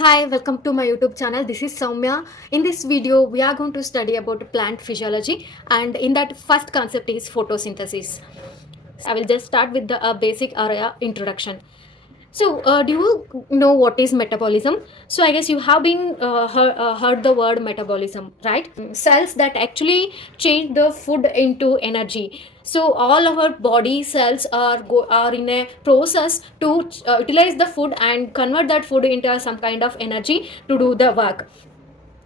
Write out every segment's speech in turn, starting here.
Hi, welcome to my YouTube channel. This is Soumya. In this video, we are going to study about plant physiology, and in that first concept is photosynthesis. I will just start with the basic area introduction. So, do you know what is metabolism? So, I guess you have been heard the word metabolism, right? Cells that actually change the food into energy. So, all our body cells are in a process to utilize the food and convert that food into some kind of energy to do the work.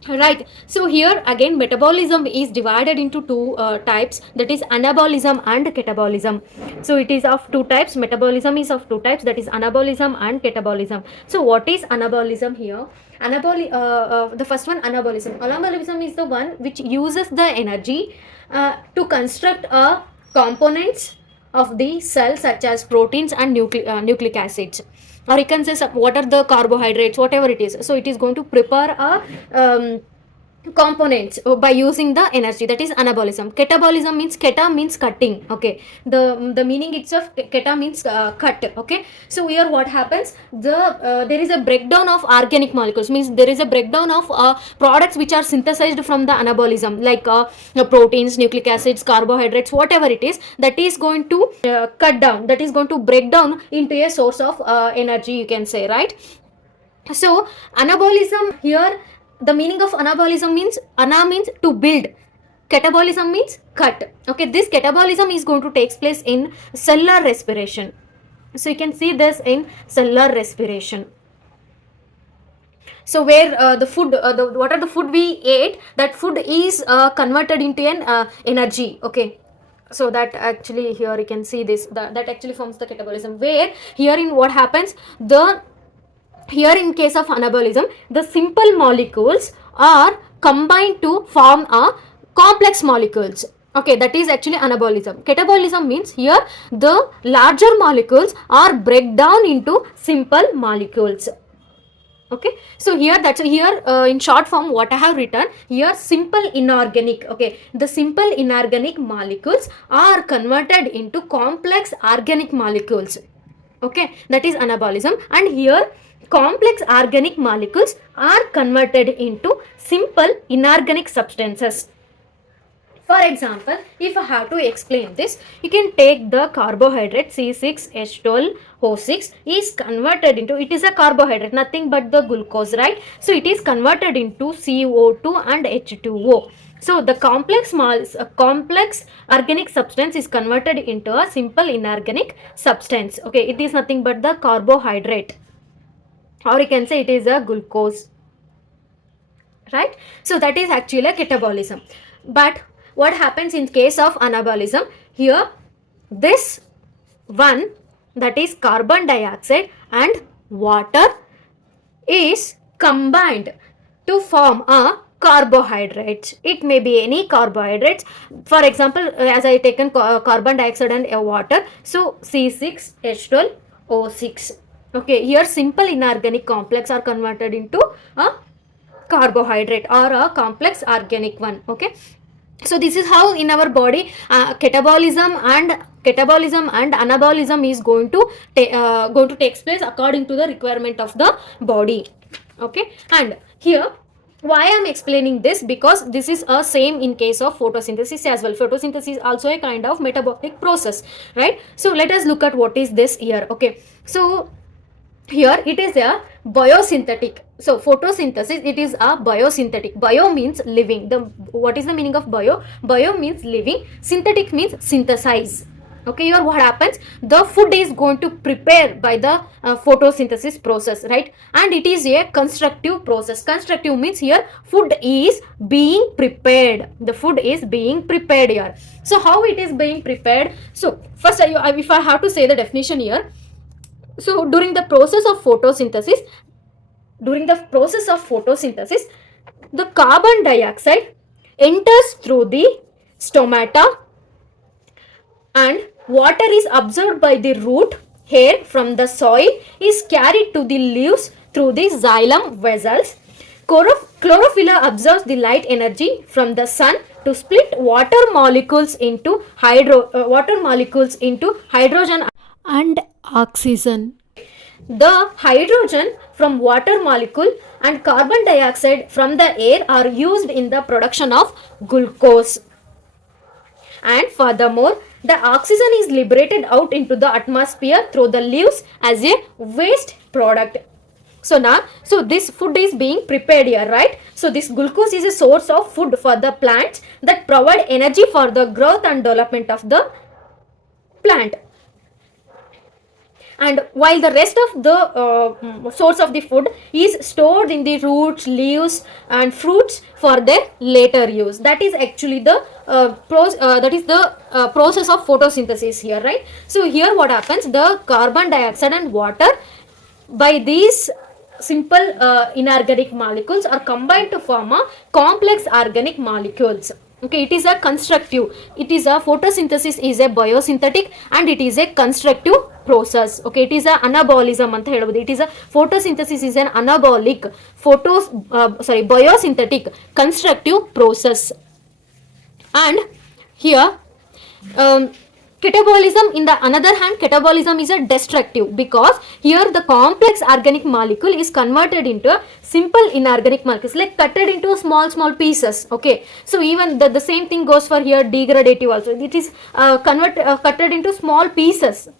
Right. So here again, metabolism is divided into two types, that is anabolism and catabolism. So it is of two types. Metabolism is of two types, that is anabolism and catabolism. So what is anabolism here? The first one, anabolism. Anabolism is the one which uses the energy to construct components of the cell, such as proteins and nucleic acids, or you can say what are the carbohydrates, whatever it is. So it is going to prepare a components by using the energy, that is anabolism. Catabolism means, kata means cutting. Okay, the meaning itself, kata means cut. Okay, so here what happens, there is a breakdown of organic molecules, means there is a breakdown of products which are synthesized from the anabolism, like the proteins, nucleic acids, carbohydrates, whatever it is, that is going to cut down, that is going to break down into a source of energy, you can say, right? So anabolism here, the meaning of anabolism means, ana means to build, catabolism means cut. Okay, this catabolism is going to take place in cellular respiration. So you can see this in cellular respiration. So where the food, what are the food we ate, that food is converted into an energy. Okay, so that actually here you can see this, that actually forms the catabolism, where here in what happens, here in case of anabolism, the simple molecules are combined to form a complex molecules. Okay, that is actually anabolism. Catabolism means here the larger molecules are break down into simple molecules. Okay, so here, that's here in short form what I have written here, simple inorganic. Okay, the simple inorganic molecules are converted into complex organic molecules. Okay, that is anabolism. And here complex organic molecules are converted into simple inorganic substances. For example, if I have to explain this, you can take the carbohydrate C6H12O6 is converted into, it is a carbohydrate, nothing but the glucose, right? So it is converted into CO2 and H2O. So the complex organic substance is converted into a simple inorganic substance. Okay, it is nothing but the carbohydrate, or you can say it is a glucose, right? So that is actually a catabolism. But what happens in case of anabolism, here this one, that is carbon dioxide and water, is combined to form a carbohydrate. It may be any carbohydrates. For example, as I taken carbon dioxide and water, so C6H12O6. Okay, here simple inorganic complex are converted into a carbohydrate or a complex organic one. Okay, so this is how in our body catabolism and anabolism is going to take place according to the requirement of the body. Okay, and here why I am explaining this, because this is a same in case of photosynthesis as well. Photosynthesis is also a kind of metabolic process, right? So let us look at what is this here. Okay, so here it is a biosynthetic. So photosynthesis, it is a biosynthetic. Bio means living. What is the meaning of bio? Bio means living, synthetic means synthesize. Okay, here what happens, the food is going to prepare by the photosynthesis process, right? And it is a constructive process. Constructive means here food is being prepared, the food is being prepared here. So how it is being prepared? So first, if I have to say the definition here, so during the process of photosynthesis, the carbon dioxide enters through the stomata and water is absorbed by the root hair from the soil, is carried to the leaves through the xylem vessels. Chlorophyll absorbs the light energy from the sun to split water molecules into hydrogen and oxygen. the hydrogen from water molecule and carbon dioxide from the air are used in the production of glucose. And furthermore, the oxygen is liberated out into the atmosphere through the leaves as a waste product. So now, so this food is being prepared here, right? So this glucose is a source of food for the plants that provide energy for the growth and development of the plant. And while the rest of the source of the food is stored in the roots, leaves and fruits for their later use. That is actually the process of photosynthesis here, right? So here what happens, the carbon dioxide and water by these simple inorganic molecules are combined to form a complex organic molecules. Okay, it is a constructive, it is a photosynthesis is a biosynthetic and it is a constructive process. Okay, it is a anabolism anta helabodu. It is a photosynthesis is an anabolic biosynthetic constructive process. And here catabolism, in the another hand, catabolism is a destructive, because here the complex organic molecule is converted into a simple inorganic molecules, like cutted into small pieces. Okay, so even the same thing goes for here degradative also. It is cutted into small pieces.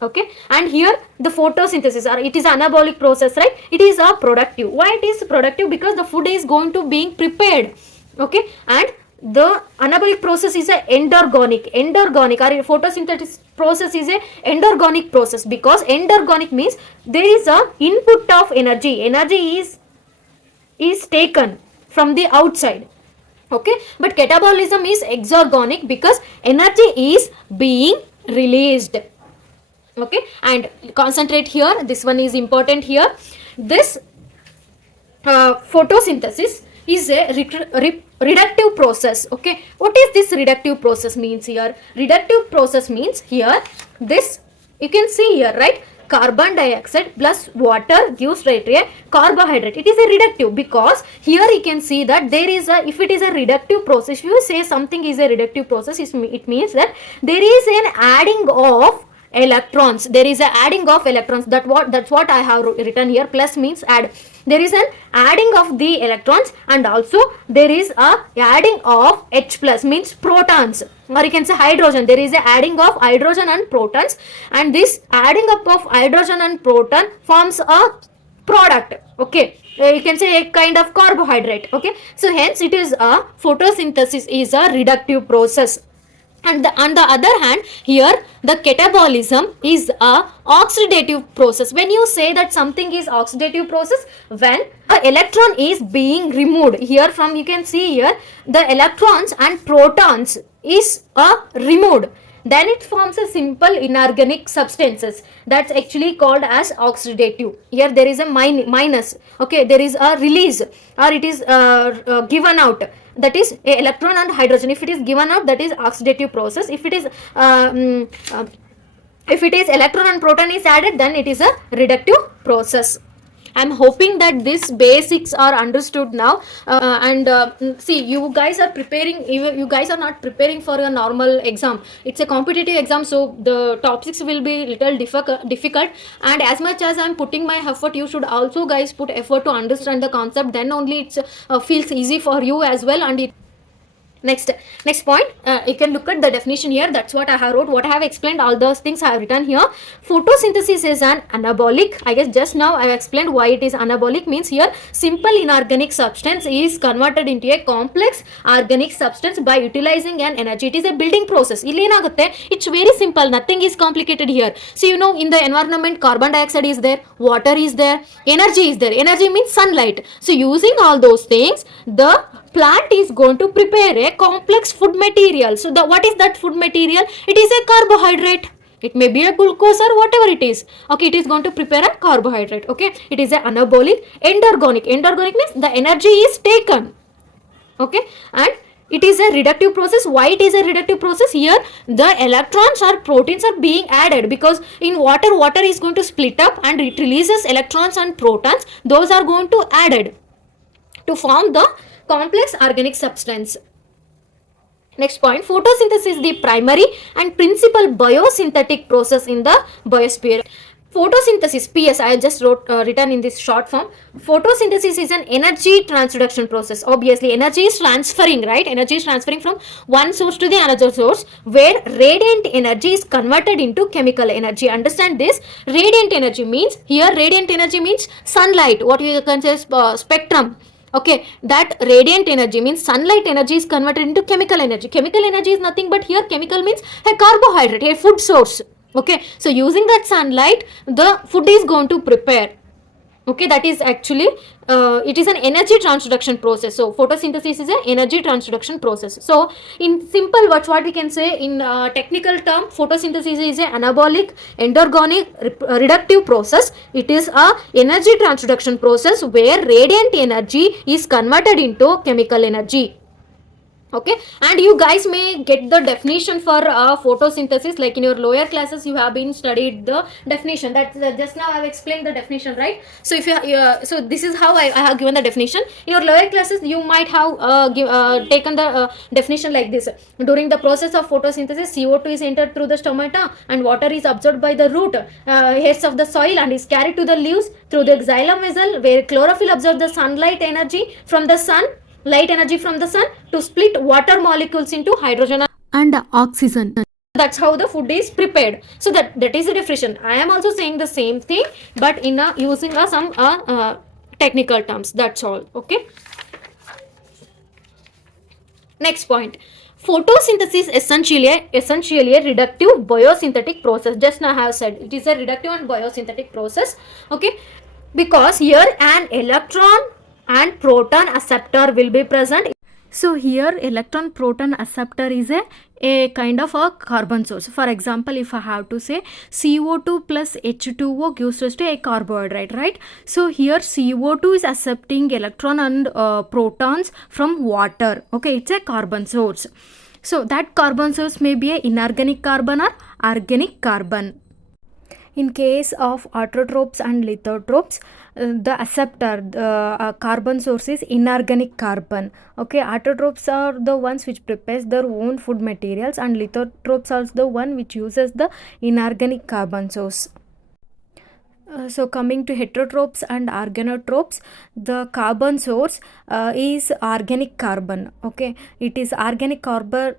Okay, and here the photosynthesis, or it is anabolic process, right? It is a productive. Why it is productive? Because the food is going to being prepared. Okay, and the anabolic process is a endergonic or photosynthesis process is a endergonic process, because endergonic means there is a input of energy is taken from the outside. Okay, but catabolism is exergonic because energy is being released. Okay, and concentrate here, this one is important here. This photosynthesis is a reductive process. Okay, what is this reductive process means here? Reductive process means here, this you can see here, right? Carbon dioxide plus water gives right to a carbohydrate. It is a reductive, because here you can see that there is a, if it is a reductive process, if you say something is a reductive process, it means that there is an adding of electrons. There is a adding of electrons. That's what I have written here. Plus means add. There is an adding of the electrons, and also there is a adding of H plus means protons, or you can say hydrogen. There is a adding of hydrogen and protons, and this adding up of hydrogen and proton forms a product. Okay, you can say a kind of carbohydrate. Okay, so hence it is a photosynthesis is a reductive process. And on the other hand, here the catabolism is a oxidative process. When you say that something is oxidative process, when an electron is being removed here from, you can see here, the electrons and protons is removed, then it forms a simple inorganic substances. That's actually called as oxidative. Here there is a minus. Okay, there is a release, or it is given out, that is a electron and hydrogen. If it is given out, that is oxidative process. If it is electron and proton is added, then it is a reductive process. I'm hoping that these basics are understood now. See, you guys are preparing, you guys are not preparing for a normal exam. It's a competitive exam, so the topics will be little difficult, and as much as I'm putting my effort, you should also guys put effort to understand the concept. Then only it feels easy for you as well. And it next point, you can look at the definition here. That's what I have wrote, what I have explained, all those things I have written here. Photosynthesis is an anabolic. I guess just now I have explained why it is anabolic. Means here simple inorganic substance is converted into a complex organic substance by utilizing an energy. It is a building process. It's very simple, nothing is complicated here. So you know, in the environment, carbon dioxide is there, water is there, energy is there. Energy means sunlight. So using all those things, the plant is going to prepare a complex food material. So what is that food material? It is a carbohydrate. It may be a glucose or whatever it is. Okay, it is going to prepare a carbohydrate. Okay, it is an anabolic. Endergonic means the energy is taken. Okay, and it is a reductive process. Why it is a reductive process? Here the electrons or proteins are being added, because in water is going to split up and it releases electrons and protons. Those are going to added to form the complex organic substance. Next point, photosynthesis is the primary and principal biosynthetic process in the biosphere. Photosynthesis, ps I just written in this short form. Photosynthesis is an energy transduction process. Obviously energy is transferring, right? Energy is transferring from one source to the another source, where radiant energy is converted into chemical energy. Understand this. Radiant energy means, here radiant energy means sunlight, what you can say spectrum. Okay, that radiant energy means sunlight energy is converted into chemical energy. Chemical energy is nothing but, here chemical means a carbohydrate, a food source. Okay, so using that sunlight the food is going to prepare. Okay, that is actually it is an energy transduction process. So photosynthesis is an energy transduction process. So in simple words, what we can say in technical term, photosynthesis is an anabolic endergonic reductive process. It is a energy transduction process where radiant energy is converted into chemical energy. Okay, and you guys may get the definition for photosynthesis, like in your lower classes you have been studied the definition. That just now I have explained the definition, right? So if so this is how I have given the definition. In your lower classes you might have taken the definition like this: during the process of photosynthesis, CO2 is entered through the stomata and water is absorbed by the root hairs of the soil and is carried to the leaves through the xylem vessel, where chlorophyll absorbs the sunlight energy from the sun, light energy from the sun, to split water molecules into hydrogen and oxygen. That's how the food is prepared. So that is the definition. I am also saying the same thing, but in using some technical terms. That's all. Okay. Next point. Photosynthesis essentially a reductive biosynthetic process. Just now I have said it is a reductive and biosynthetic process. Okay, because here an electron and proton acceptor will be present. So here electron proton acceptor is a kind of a carbon source. For example, if I have to say CO2 plus H2O gives us to a carbohydrate, right? So here CO2 is accepting electron and protons from water. Okay, it's a carbon source. So that carbon source may be a inorganic carbon or organic carbon. In case of autotrophs and lithotropes, the acceptor, the carbon source is inorganic carbon. Okay, autotrophs are the ones which prepares their own food materials, and lithotropes are the one which uses the inorganic carbon source. So coming to heterotrophs and organotropes, the carbon source is organic carbon. Okay, it is organic carbon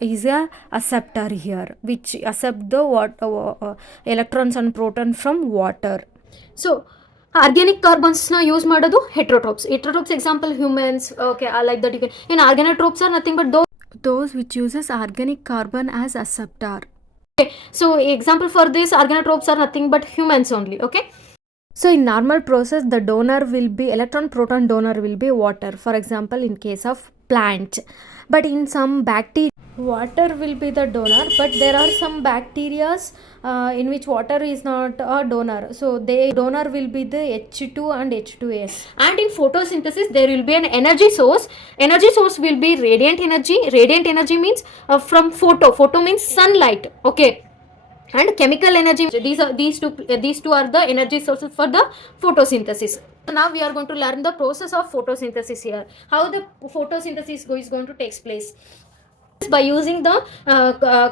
is a acceptor here, which accept the electrons and proton from water. So organic carbons na use ಮಾಡೋದು heterotrophs. Heterotrophs example humans. Okay, I like that. You can, in organotropes are nothing but those which uses organic carbon as acceptor. Okay, so example for this organotropes are nothing but humans only. Okay, so in normal process the donor will be electron proton donor will be water, for example in case of plant. But in some bacteria water will be the donor, but there are some bacteria in which water is not a donor, so the donor will be the H2 and H2S. And in photosynthesis there will be an energy source. Energy source will be radiant energy. Radiant energy means from photo means sunlight. Okay, and chemical energy. These two are the energy sources for the photosynthesis. So now we are going to learn the process of photosynthesis here, how the photosynthesis is going to take place by using the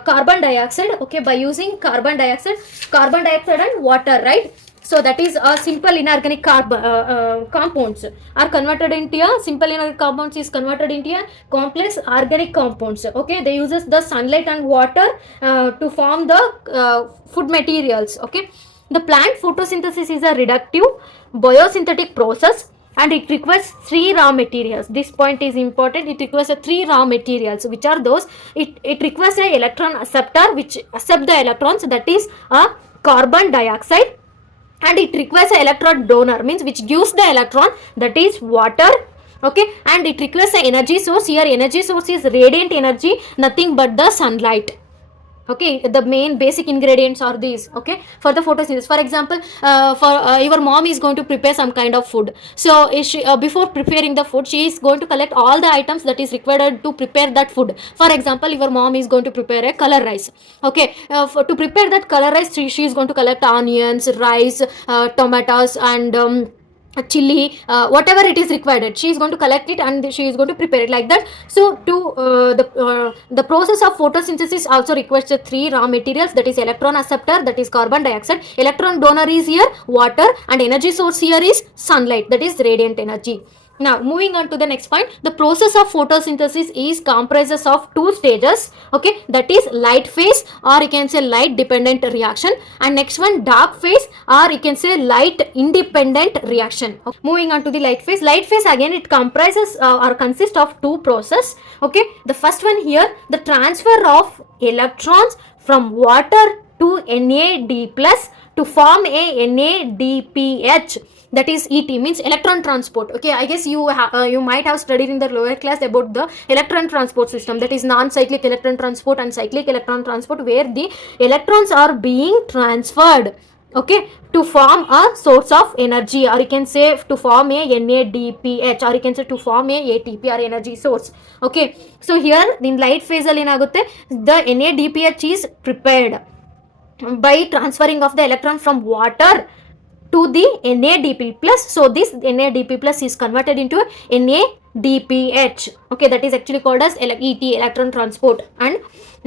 carbon dioxide. Okay, by using carbon dioxide and water, right? So that is a simple inorganic compounds are converted into a simple inorganic compounds is converted into a complex organic compounds. Okay, they uses the sunlight and water to form the food materials. Okay, the plant photosynthesis is a reductive biosynthetic process, and it requires 3 raw materials. This point is important. It requires 3 raw materials. Which are those? It requires an electron acceptor which accept the electrons, that is a carbon dioxide, and it requires an electron donor, means which gives the electron, that is water. Okay, and it requires an energy source. Here energy source is radiant energy, nothing but the sunlight. Okay, the main basic ingredients are these. Okay, for the photosynthesis, for example, your mom is going to prepare some kind of food. So she, before preparing the food, she is going to collect all the items that is required to prepare that food. For example, your mom is going to prepare a color rice. Okay, to prepare that color rice, she is going to collect onions, rice, tomatoes, and chili, whatever it is required, she is going to collect it and she is going to prepare it like that. So to the process of photosynthesis also requires the three raw materials, that is electron acceptor, that is carbon dioxide, electron donor is here water, and energy source here is sunlight, that is radiant energy. Now moving on to the next point, the process of photosynthesis is comprises of two stages, okay, that is light phase, or you can say light dependent reaction, and next one dark phase, or you can say light independent reaction. Okay. Moving on to the light phase again it comprises or consists of two process, okay. The first one here, the transfer of electrons from water to NAD plus to form a NADPH, that is ET, means electron transport. Okay, I guess you you might have studied in the lower class about the electron transport system, that is non-cyclic electron transport and cyclic electron transport, where the electrons are being transferred, okay, to form a source of energy, or you can say to form a NADPH, or you can say to form a ATP or energy source. Okay, so here in light phase alli enagutte, the NADPH is prepared by transferring of the electron from water to the NADP plus. So this NADP plus is converted into NADPH. Okay, that is actually called as ET, electron transport. And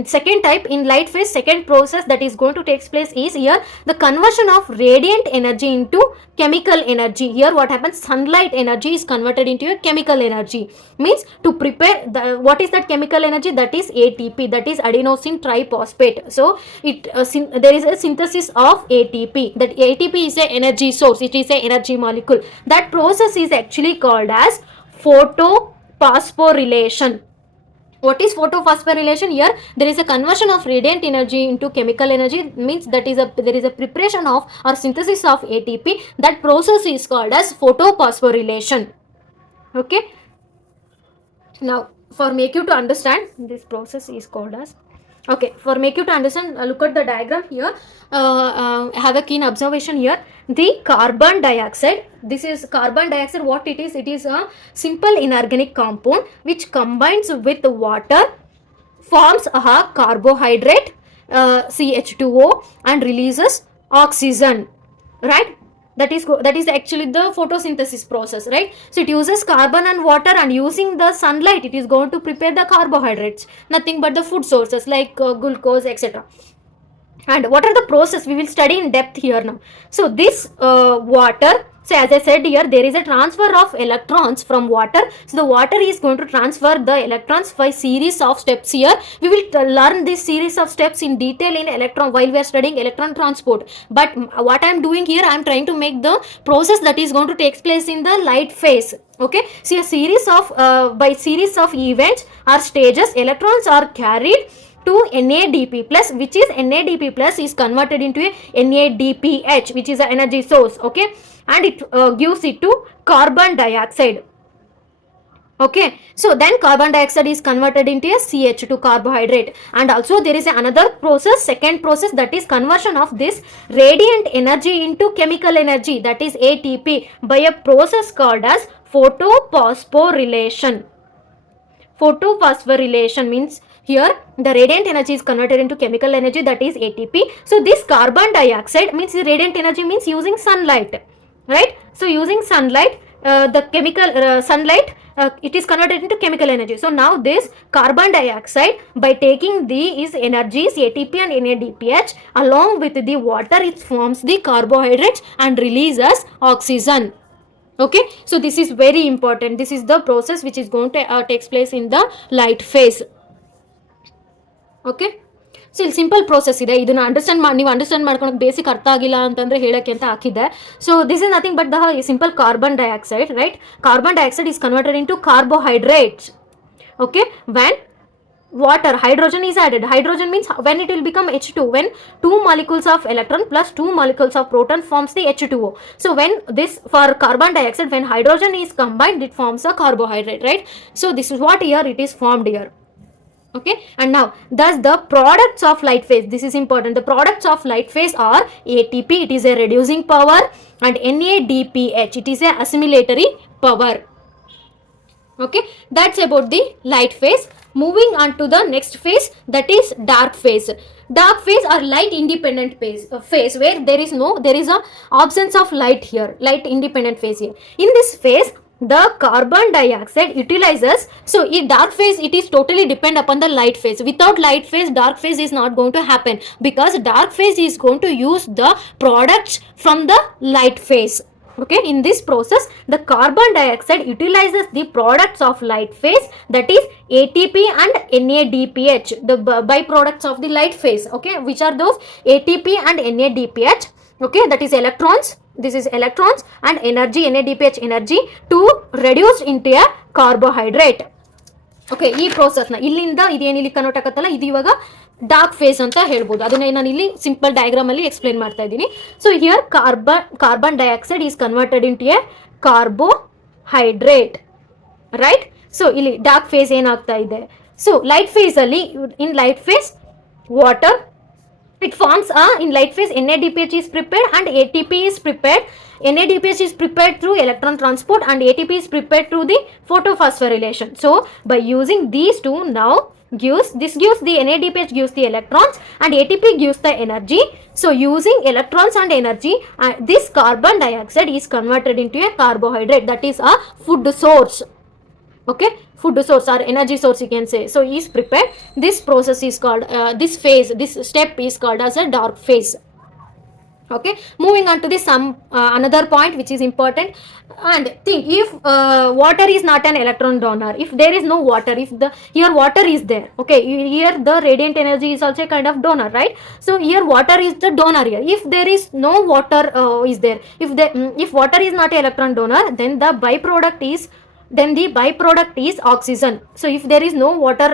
second type in light phase, second process that is going to take place is here the conversion of radiant energy into chemical energy. Here what happens, sunlight energy is converted into a chemical energy, means to prepare the, what is that chemical energy, that is ATP, that is adenosine triphosphate. So it there is a synthesis of ATP, that ATP is a energy source, it is a energy molecule. That process is actually called as photophosphorylation. What is photophosphorylation? Here there is a conversion of radiant energy into chemical energy, means that is there is a preparation of or synthesis of ATP. That process is called as photophosphorylation. Okay, now for make you to understand, this process is called as, okay, for make you to understand, look at the diagram here, have a keen observation here. The carbon dioxide, this is carbon dioxide, what it is a simple inorganic compound which combines with water, forms a carbohydrate, CH2O, and releases oxygen, right? That is actually the photosynthesis process, right? So it uses carbon and water, and using the sunlight it is going to prepare the carbohydrates, nothing but the food sources like glucose, etc. And what are the process we will study in depth here now. So this water, so as I said here, there is a transfer of electrons from water. So the water is going to transfer the electrons by series of steps. Here we will learn this series of steps in detail in electron while we are studying electron transport. But what I am doing here, I am trying to make the process that is going to take place in the light phase. Okay, see, a series of by series of events or stages, electrons are carried to NADP plus, which is NADP plus is converted into a NADPH, which is an energy source. Okay, and it gives it to carbon dioxide. Okay, so then carbon dioxide is converted into a CH2 carbohydrate. And also there is another process, second process, that is conversion of this radiant energy into chemical energy, that is ATP, by a process called as photophosphorylation. Photophosphorylation means here the radiant energy is converted into chemical energy, that is ATP. So this carbon dioxide means the radiant energy means using sunlight, right? So using sunlight, the chemical sunlight, it is converted into chemical energy. So now this carbon dioxide, by taking these energies ATP and NADPH along with the water, it forms the carbohydrates and releases oxygen. Okay, so this is very important. This is the process which is going to takes place in the light phase. Okay, so ಇಲ್ಲಿ simple process ಇದೆ, ಇದನ್ನು ನೀವು understand ಮಾಡ್ಕೊಂಡು basic ಅರ್ಥ ಆಗಿಲ್ಲ ಅಂತಂದರೆ ಹೇಳೋಕ್ಕೆ ಅಂತ ಹಾಕಿದ್ದೆ. So this is nothing but the simple carbon dioxide, right? Carbon dioxide is converted into carbohydrates. Okay, when water, hydrogen is added. Hydrogen means when it will become H2, when 2 molecules of electron plus 2 molecules of proton forms the H2O. So when this, for carbon dioxide, when hydrogen is combined, it forms a carbohydrate, right? So this is what here it is formed here. Okay, and now thus the products of light phase, this is important, the products of light phase are ATP, it is a reducing power, and NADPH, it is a assimilatory power. Okay, that's about the light phase. Moving on to the next phase, that is dark phase. dark phase or light independent phase where there is a absence of light here, light independent phase here. In this phase, the carbon dioxide utilizes, so in dark phase it is totally depend upon the light phase. Without light phase, dark phase is not going to happen, because dark phase is going to use the products from the light phase. Okay, in this process the carbon dioxide utilizes the products of light phase, that is ATP and NADPH, the byproducts of the light phase. Okay, which are those? ATP and NADPH. Okay, that is electrons, this is electrons, and energy, NADPH energy, to reduce into a carbohydrate. Okay, ಈ ಪ್ರೋಸೆಸ್ನ ಇಲ್ಲಿಂದ ಇದೇನು ಇಲ್ಲಿ convert ಆಗತ್ತಲ್ಲ, ಇದು ಇವಾಗ dark face ಅಂತ ಹೇಳ್ಬೋದು. ಅದನ್ನ ನಾನು ಇಲ್ಲಿ ಸಿಂಪಲ್ ಡಯಾಗ್ರಾಮ್ ಅಲ್ಲಿ ಎಕ್ಸ್ಪ್ಲೇನ್ ಮಾಡ್ತಾ ಇದ್ದೀನಿ. So here carbon dioxide is converted into a carbohydrate, right. So ಇಲ್ಲಿ ಡಾರ್ಕ್ ಫೇಸ್ ಏನಾಗ್ತಾ ಇದೆ? ಸೊ ಲೈಟ್ ಫೇಸ್ ಅಲ್ಲಿ, in light phase water it forms in light phase NADPH is prepared and ATP is prepared. NADPH is prepared through electron transport and ATP is prepared through the photophosphorylation. So by using these two, now gives the NADPH gives the electrons and ATP gives the energy. So using electrons and energy, this carbon dioxide is converted into a carbohydrate, that is a food source. Okay, food source or energy source you can say. So is prepared. This process is called this step is called as a dark phase. Okay, moving on to the another point which is important. And think, if water is not an electron donor, if there is no water, if here water is there, okay, here the radiant energy is also a kind of donor, right? So here water is the donor here. If there is no water is there, if water is not an electron donor, then the byproduct is oxygen. So if there is no water,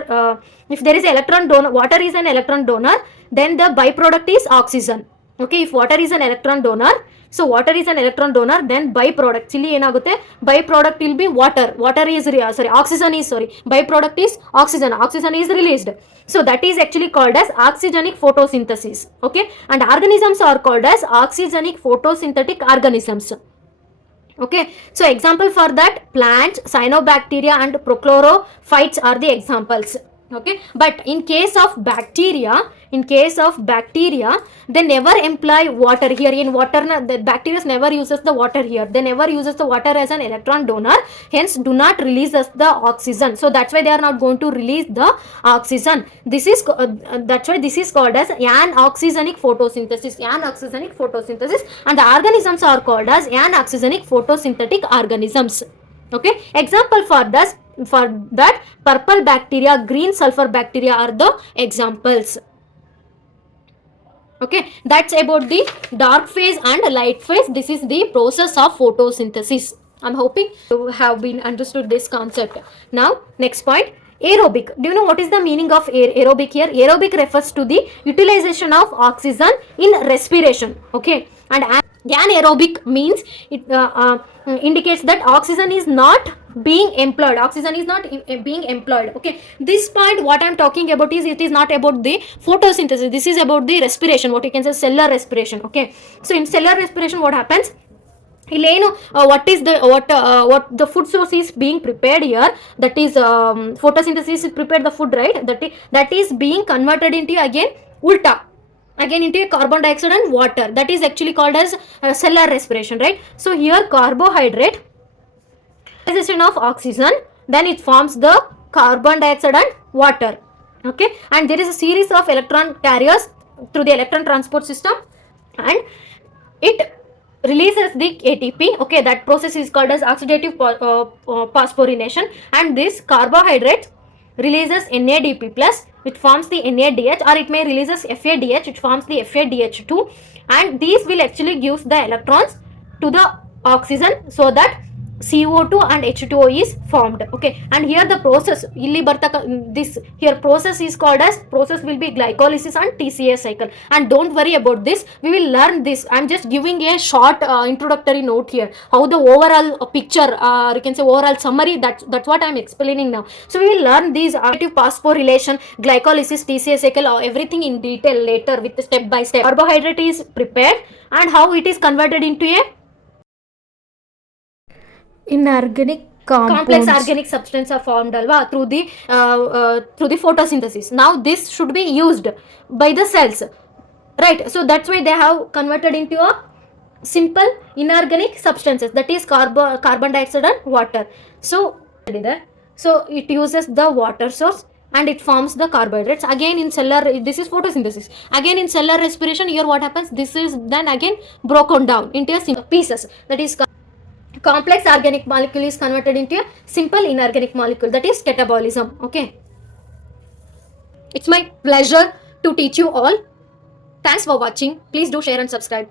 if there is electron donor, water is an electron donor, then the byproduct is oxygen. Okay, if water is an electron donor, so water is an electron donor, then byproduct ಇಲ್ಲಿ ಏನಾಗುತ್ತೆ? byproduct will be byproduct is oxygen is released. So that is actually called as oxygenic photosynthesis. Okay, and organisms are called as oxygenic photosynthetic organisms. Okay, so example for that, plants, cyanobacteria and prochlorophytes are the examples. Okay, but in case of bacteria, they never employ water here. In water, the bacteria never uses the water here. They never uses the water as an electron donor, hence do not release the oxygen. So that's why they are not going to release the oxygen. That's why this is called as anaoxygenic photosynthesis. And the organisms are called as anaoxygenic photosynthetic organisms. Okay, example for that purple bacteria, green sulfur bacteria are the examples. Okay, that's about the dark phase and light phase. This is the process of photosynthesis. I'm hoping you have been understood this concept. Now next point, aerobic. Do you know what is the meaning of aerobic here? Aerobic refers to the utilization of oxygen in respiration. Okay, and anaerobic means it indicates that oxygen is not being employed. Okay, this point what I'm talking about is, it is not about the photosynthesis, this is about the respiration, what you can say cellular respiration. Okay, so in cellular respiration what happens? What the food source is being prepared here, that is photosynthesis is prepared the food, right? That is being converted into again into a carbon dioxide and water. That is actually called as cellular respiration, right? So here carbohydrate of oxygen, then it forms the carbon dioxide and water. Okay, and there is a series of electron carriers through the electron transport system, and it releases the ATP. Okay, that process is called as oxidative phosphorylation, and this carbohydrate releases NADP plus, it forms the NADH, or it may releases FADH, it forms the FADH2, and these will actually give the electrons to the oxygen, so that CO2 and H2O is formed. Okay, and here the process process is called as, process will be glycolysis and TCA cycle. And don't worry about this, we will learn this. I'm just giving a short introductory note here, how the overall picture, you can say overall summary, that's what I'm explaining now. So we will learn these oxidative phosphorylation, glycolysis, TCA cycle, everything in detail later with the step by step. Carbohydrate is prepared and how it is converted into a inorganic complex compounds. organic substance are formed alva through the photosynthesis. Now this should be used by the cells, right? So that's why they have converted into a simple inorganic substances, that is carbon dioxide and water. So so it uses the water source and it forms the carbohydrates. Again in cellular, this is photosynthesis. Again in cellular respiration, here what happens, this is then again broken down into a pieces, that is complex organic molecule is converted into a simple inorganic molecule, that is catabolism. Okay, it's my pleasure to teach you all. Thanks for watching. Please do share and subscribe.